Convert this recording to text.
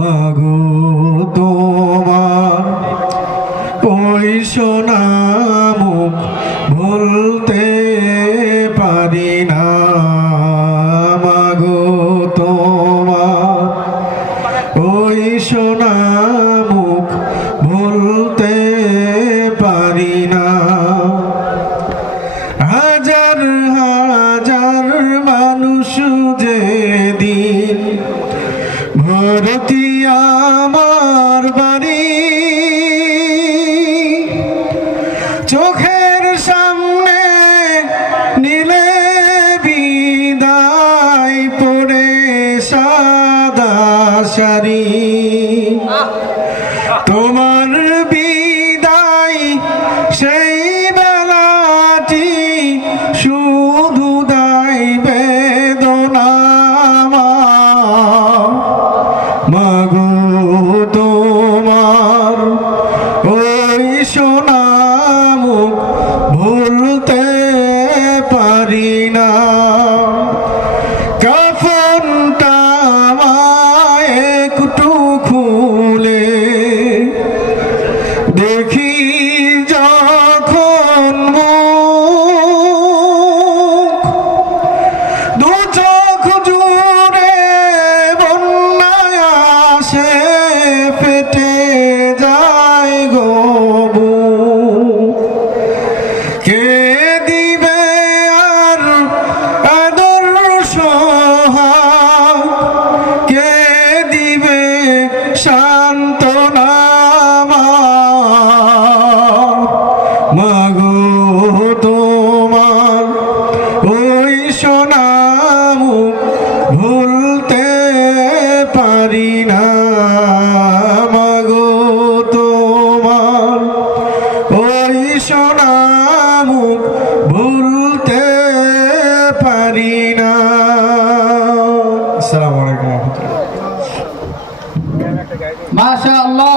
মাগো তোমার ওই সোনা মুখ ভুলতে পারি না। মাগো তোমার ওই সোনা মুখ ভুলতে পারি না। হাজার হাজার মানুষ যেদিন ভর্তি আমার বাড়ি, চোখের সামনে নীলে বিদায় পড়ে সাদা শাড়ি। তোমার বিদায় সেই বেলাটি শুধু দায় বেদনা। মাগো তোমার ওই সোনা মুখ ভুলতে পারি না। কাফনটা আমায় একটু খুলে দেখি যখন মুখ, দু চোখ জুড়ে বন্যায় আসে ফেটে যায় গো বুক। কে দিবে আর আদর সোহাগ, কে দিবে সান্ত্বনা। মাগো তোমার ওই সোনা মুখ ভুলতে পারি না। মাগো তোমার ওই সোনা মুখ ভুলতে পারি না। আসসালামু আলাইকুম ওয়া রাহমাতুল্লাহ। মাশাআল্লাহ।